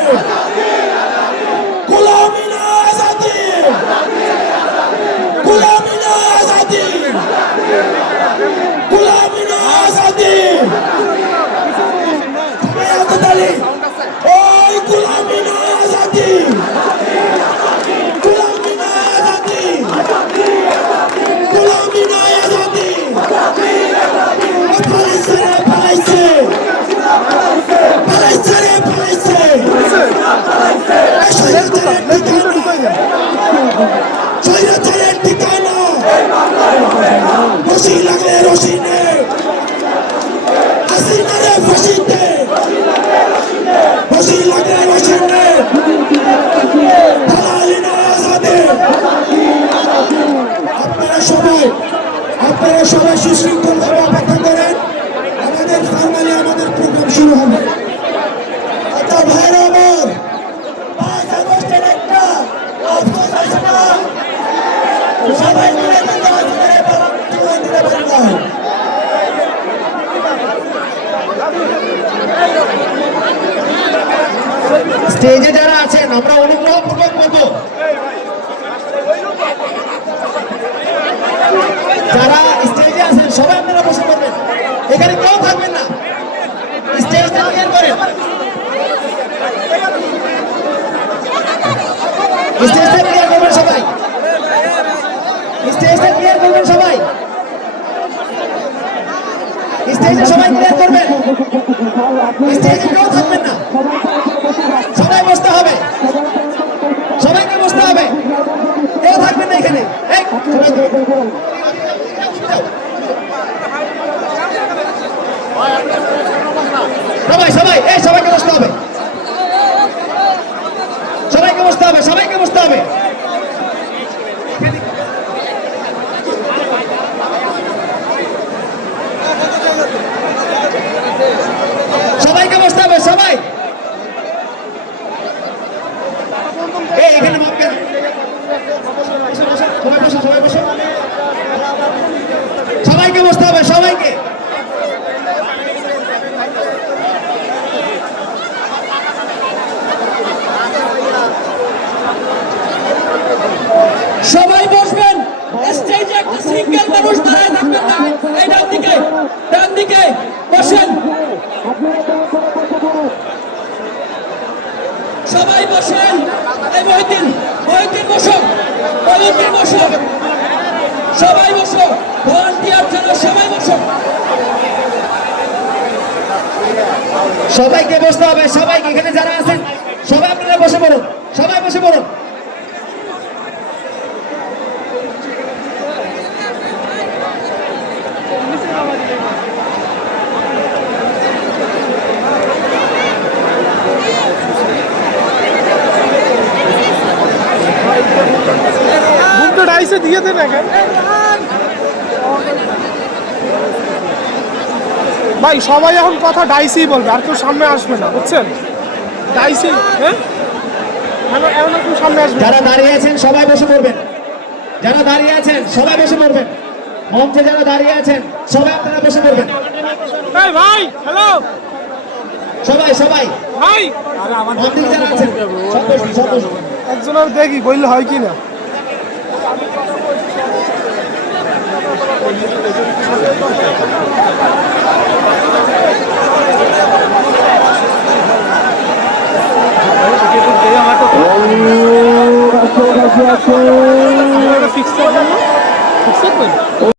আজাদি রশি লাগলে রশি নে। হাসিনা রে ফাঁসিতে রশি লাগলে রশি নে হালালি না আজাদে আপনারা সবাই আপনারা সবাই সুশৃঙ্খলভাবে অপেক্ষা স্টেজে যারা আছেন, আমরা অনুগ্রহ পূর্বক বলব, যারা স্টেজে আছেন, সবাই আপনারা বসে পড়বেন। এখানে কেউ থাকবেন না। স্টেজটা ক্লিয়ার করেন। স্টেজটা ক্লিয়ার করবেন সবাই। স্টেজটা ক্লিয়ার করবেন সবাই। স্টেজে সবাই ক্লিয়ার করবেন। স্টেজে কেউ থাকবেন না সবাই বসতে হবে সবাইকে বসতে হবে কেউ থাকবেন না এখানে এই, সবাই সবাই এই সবাইকে বসতে হবে সবাইকে বসতে হবে সবাইকে বসতে হবে সবাইকে বসতে হবে সবাই এই এখানে মাপ কেন বসো, বসো, সবাই বসো সবাই বসো সবাইকে বসতে হবে সবাইকে সবাই বসবেন স্টেজে একটা সিঙ্গেল মানুষ দাঁড়ায় থাকবেন না এই ডান দিকে ডান দিকে, বসেন। সবাই বসেন। এই মহিদিন মহিদিন বসো। মহিদিন বসো। সবাই বসো। ভলান্টিয়ার যারা সবাই বসো। সবাইকে বসতে হবে। সবাইকে এখানে যারা আছেন, সবাই আপনারা বসে পড়ুন। সবাই বসে পড়ুন। বুকটা ডাইসে এখন ভাই সবাই এখন কথা ডাইসেই বলবে আর কেউ সামনে আসবে না বুঝছেন? ডাইসি হ্যাঁ? এখন কেউ সামনে আসবে যারা দাঁড়িয়ে আছেন সবাই বসে পড়বেন। যারা দাঁড়িয়ে আছেন সবাই বসে পড়বেন। মঞ্চে যারা দাঁড়িয়ে আছেন সবাই আপনারা বসে পড়বেন। এই ভাই হ্যালো? সবাই সবাই। ভাই? মঞ্চে যারা আছেন সব বসুন সব বসুন। একজন দেখি বললে হয় কি না ফিক্সার ফিক্সার